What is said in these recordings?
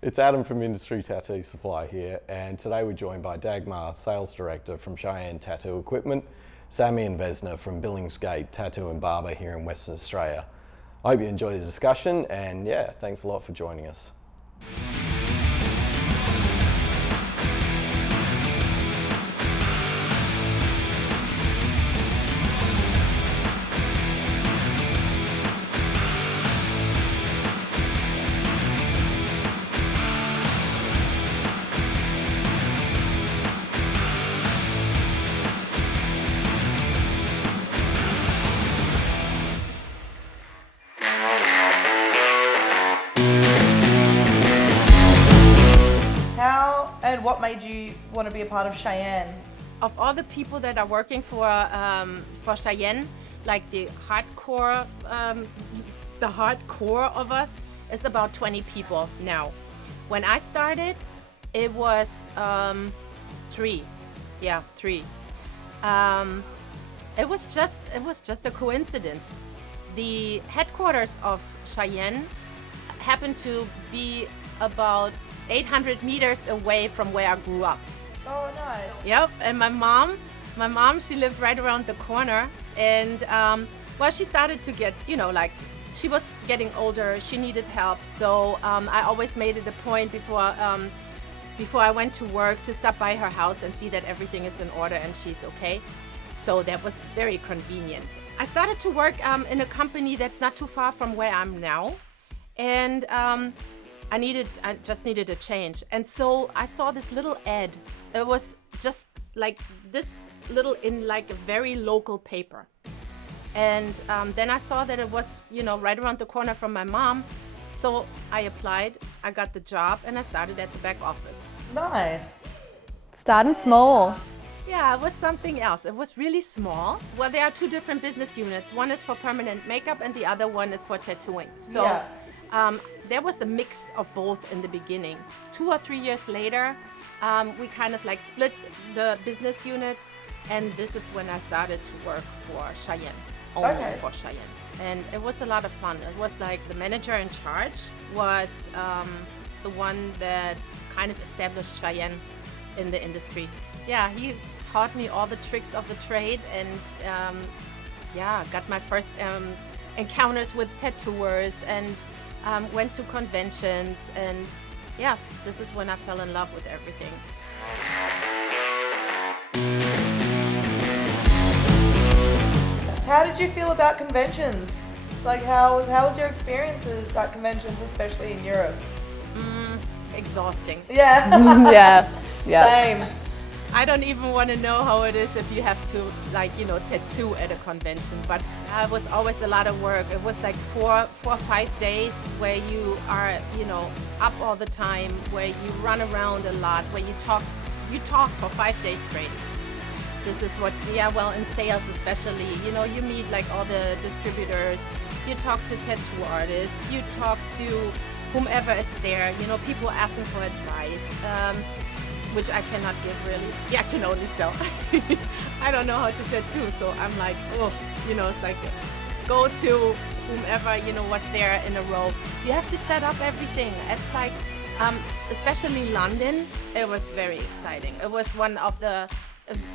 It's Adam from Industry Tattoo Supply here, and today we're joined by Dagmar, Sales Director from Cheyenne Tattoo Equipment, Sammy and Vesna from Billingsgate Tattoo and Barber here in Western Australia. I hope you enjoy the discussion, and yeah, thanks a lot for joining us. And what made you want to be a part of Cheyenne? Of all the people that are working for Cheyenne, like the hardcore of us is about 20 people now. When I started, it was three. Yeah, three. It was just a coincidence. The headquarters of Cheyenne happened to be about 800 meters away from where I grew up. Oh, nice. Yep, and my mom, she lived right around the corner, and well, she started to get, she was getting older, she needed help, so I always made it a point before I went to work to stop by her house and see that everything is in order and she's okay. So that was very convenient. I started to work in a company that's not too far from where I'm now, and I just needed a change. And so I saw this little ad. It was just like this little in like a very local paper. And then I saw that it was, right around the corner from my mom. So I applied, I got the job, and I started at the back office. Nice. Starting small. Yeah, it was something else. It was really small. Well, there are two different business units. One is for permanent makeup and the other one is for tattooing. So. Yeah. There was a mix of both in the beginning. 2 or 3 years later, we kind of like split the business units, and this is when I started to work for Cheyenne, only for Cheyenne. And it was a lot of fun. It was like the manager in charge was the one that kind of established Cheyenne in the industry. Yeah, he taught me all the tricks of the trade, and got my first encounters with tattooers, and went to conventions, and yeah, this is when I fell in love with everything. How did you feel about conventions? Like how was your experiences at conventions, especially in Europe? Exhausting. Yeah. Yeah. Same. I don't even want to know how it is if you have to tattoo at a convention, but it was always a lot of work. It was like 4 or 5 days where you are, up all the time, where you run around a lot, where you talk for 5 days straight. This is what, in sales especially, you meet like all the distributors, you talk to tattoo artists, you talk to whomever is there, people asking for advice. Which I cannot give really. Yeah, I can only sell. I don't know how to tattoo, so I'm like, it's like go to whomever, was there in a row. You have to set up everything. It's like, especially London, it was very exciting. It was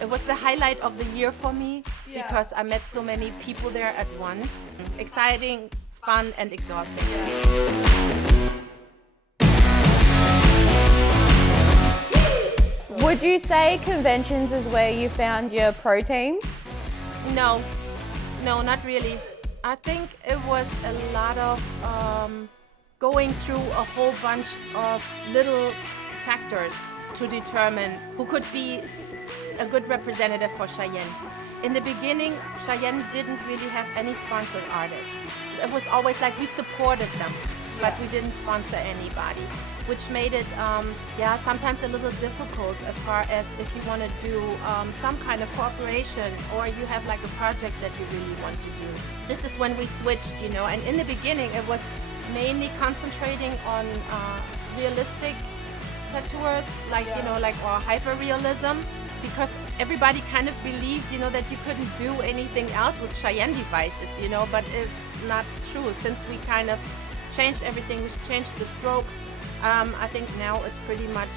it was the highlight of the year for me because I met so many people there at once. Exciting, fun, and exhausting. Would you say conventions is where you found your pro teams? No, not really. I think it was a lot of going through a whole bunch of little factors to determine who could be a good representative for Cheyenne. In the beginning, Cheyenne didn't really have any sponsored artists. It was always like we supported them, but we didn't sponsor anybody, which made it sometimes a little difficult as far as if you want to do some kind of cooperation or you have like a project that you really want to do. This is when we switched, and in the beginning it was mainly concentrating on realistic tattooers, or hyper-realism, because everybody kind of believed, that you couldn't do anything else with Cheyenne devices, but it's not true, since we kind of changed everything. We changed the strokes. I think now it's pretty much,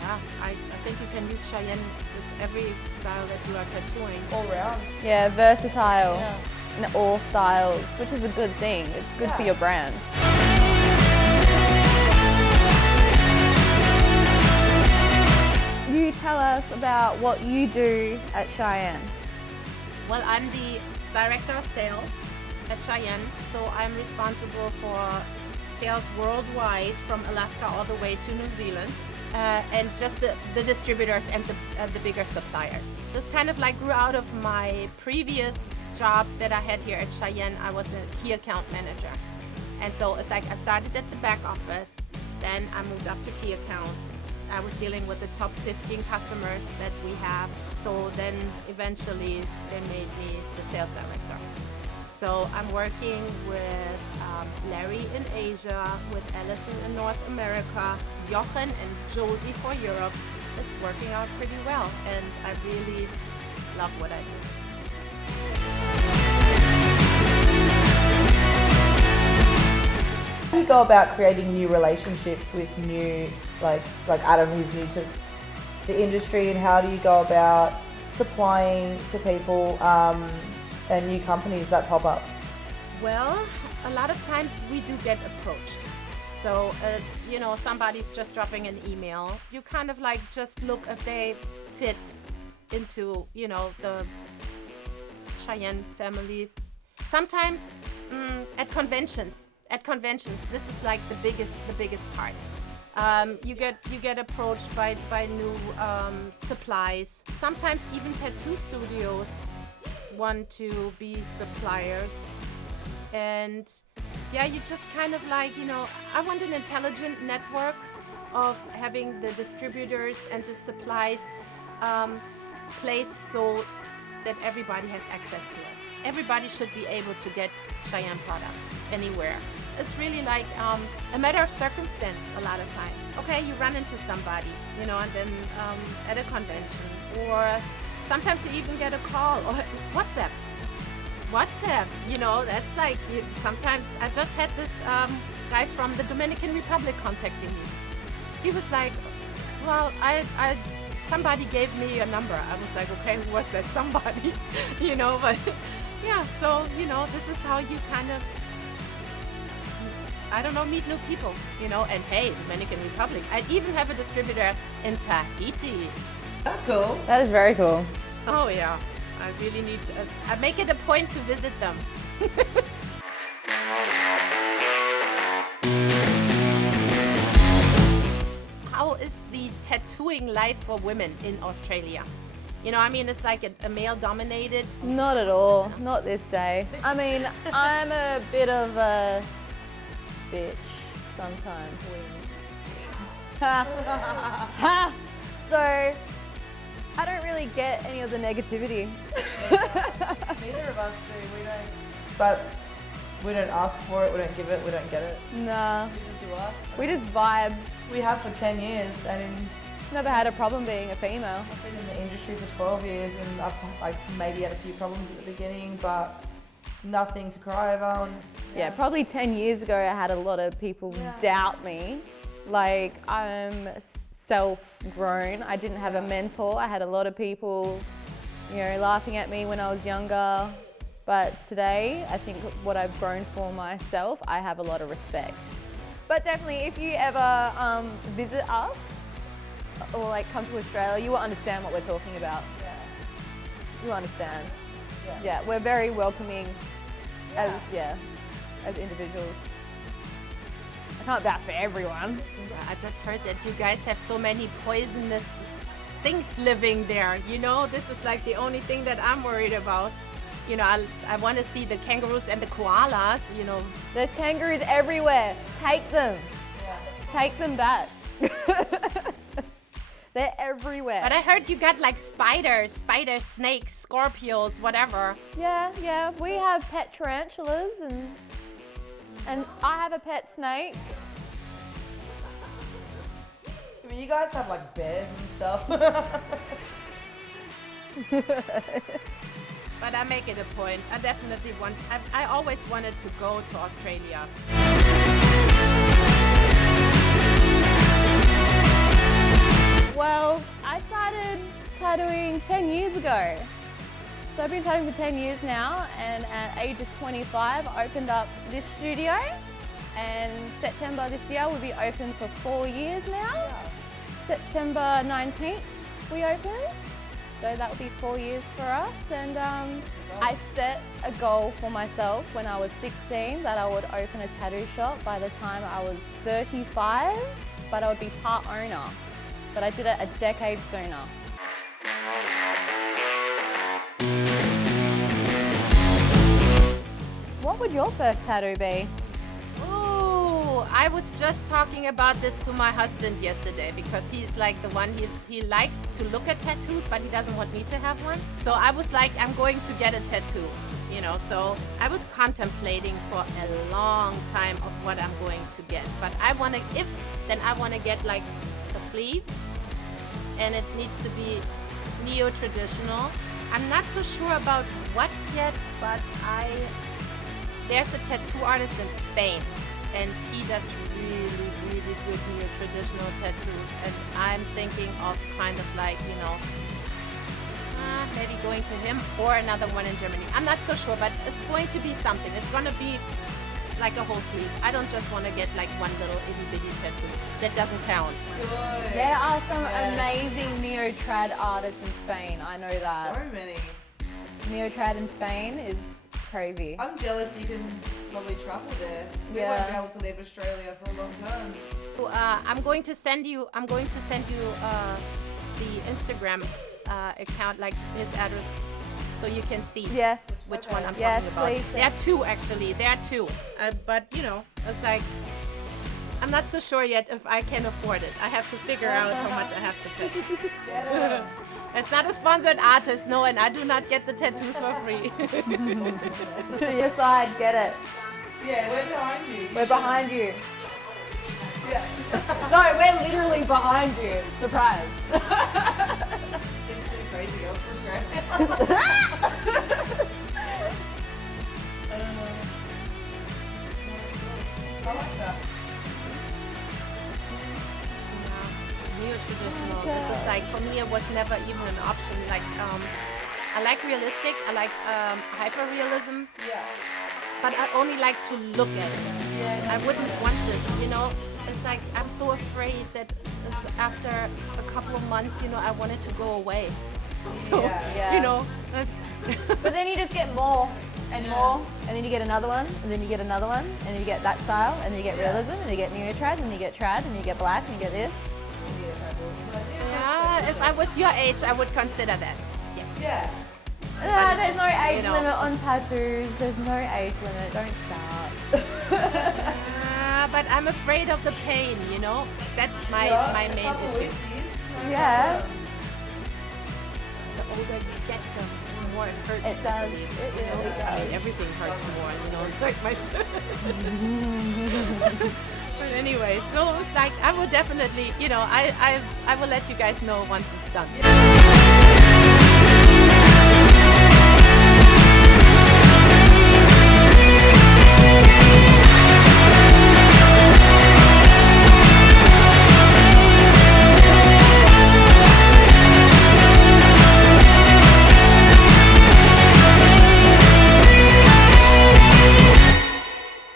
yeah, I think you can use Cheyenne with every style that you are tattooing. All round. Yeah, versatile Yeah. in all styles, which is a good thing. It's good for Yeah. your brand. You tell us about what you do at Cheyenne. Well, I'm the director of sales at Cheyenne, so I'm responsible for sales worldwide from Alaska all the way to New Zealand, and just the distributors and the bigger suppliers. This kind of like grew out of my previous job that I had here at Cheyenne. I was a key account manager, and so it's like I started at the back office, then I moved up to key account. I was dealing with the top 15 customers that we have. So then eventually they made me the sales director. So I'm working with Larry in Asia, with Allison in North America, Jochen and Josie for Europe. It's working out pretty well, and I really love what I do. How do you go about creating new relationships with new, like Adam, who's new to the industry, and how do you go about supplying to people and new companies that pop up? Well, a lot of times we do get approached. So it's, you know, somebody's just dropping an email. You kind of like just look if they fit into, you know, the Cheyenne family. Sometimes at conventions, this is like the biggest part. You get approached by new supplies. Sometimes even tattoo studios want to be suppliers, and yeah, you just kind of like, you know, I want an intelligent network of having the distributors and the supplies placed so that everybody has access to it. Everybody should be able to get Cheyenne products anywhere. It's really like a matter of circumstance a lot of times. Okay, you run into somebody, you know, and then at a convention, or sometimes you even get a call or WhatsApp, you know, that's like, sometimes I just had this guy from the Dominican Republic contacting me. He was like, well, somebody gave me a number. I was like, okay, who was that somebody? You know, but yeah, so, you know, this is how you kind of, I don't know, meet new people, you know, and hey, Dominican Republic. I even have a distributor in Tahiti. That's cool. That is very cool. Oh yeah, I really need to, I make it a point to visit them. How is the tattooing life for women in Australia? You know, I mean, it's like a male-dominated. Not at all. Not this day. I mean, I'm a bit of a bitch sometimes. So I don't really get any of the negativity. Neither of us do. We don't. But we don't ask for it. We don't give it. We don't get it. Nah, We just do us. we just vibe. We have for 10 years, and Never had a problem being a female. I've been in the industry for 12 years, and I've like maybe had a few problems at the beginning, but nothing to cry about. Yeah, probably 10 years ago I had a lot of people doubt me. Like, I'm self-grown. I didn't have a mentor. I had a lot of people, you know, laughing at me when I was younger. But today, I think what I've grown for myself, I have a lot of respect. But definitely, if you ever visit us or like come to Australia, you will understand what we're talking about. Yeah. You understand. Yeah. Yeah, we're very welcoming as individuals. I can't vouch for everyone. I just heard that you guys have so many poisonous things living there. You know, this is like the only thing that I'm worried about. You know, I want to see the kangaroos and the koalas, you know. There's kangaroos everywhere. Take them. Yeah. Take them back. They're everywhere. But I heard you got like spiders, snakes, Scorpios, whatever. Yeah, we have pet tarantulas and I have a pet snake. I mean, you guys have like bears and stuff. But I make it a point. I definitely want, I always wanted to go to Australia. Well, I started tattooing 10 years ago. So I've been tattooing for 10 years now, and at age of 25 I opened up this studio, and September this year will be open for 4 years now. September 19th we opened, so that will be 4 years for us. And I set a goal for myself when I was 16 that I would open a tattoo shop by the time I was 35, but I would be part owner. But I did it a decade sooner. What would your first tattoo be? Ooh, I was just talking about this to my husband yesterday, because he's like the one, he likes to look at tattoos, but he doesn't want me to have one. So I was like, I'm going to get a tattoo, you know. So I was contemplating for a long time of what I'm going to get. But I want to, then I want to get like a sleeve, and it needs to be neo-traditional. I'm not so sure about what yet, but there's a tattoo artist in Spain, and he does really, really good neo-traditional tattoos. And I'm thinking of kind of like, you know, maybe going to him or another one in Germany. I'm not so sure, but it's going to be something. It's going to be like a whole sleeve. I don't just want to get like one little itty-bitty tattoo. That doesn't count. Good. There are some amazing neo-trad artists in Spain, I know that. So many. Neo-trad in Spain is crazy. I'm jealous you can probably travel there. We Yeah. won't be able to leave Australia for a long time. So, I'm going to send you the Instagram account, like his address, so you can see Yes. which one I'm Yes, talking about. please. There are two actually. There are two, but you know, it's like I'm not so sure yet if I can afford it. I have to figure out how much I have to pay. It's not a sponsored artist, no, and I do not get the tattoos for free. Your side, get it. Yeah, we're behind you. We're behind you. Yeah. No, we're literally behind you. Surprise. It's too crazy. I was frustrated. I like that. Neo-traditional. This is like, for me, it was never even an option. Like, I like realistic. I like hyper-realism, Yeah. but I only like to look at it. Yeah. I wouldn't want this, you know. It's like I'm so afraid that after a couple of months, you know, I want it to go away. So, Yeah. you know, that's But then you just get more and more, and then you get another one, and then you get another one, and then you get that style, and then you get realism, and you get neo-trad, and you get trad, and you get black, and you get this. if I was your age, I would consider that. Yeah. No, there's no age you know. limit on tattoos. There's no age limit. Don't start. But I'm afraid of the pain, you know. That's my main issue. Yeah. The older you get, the more it hurts. It does. believe It you know? really I mean, does. everything hurts more, you know. It's like my But anyway, so it's like I will definitely, you know, I will let you guys know once it's done.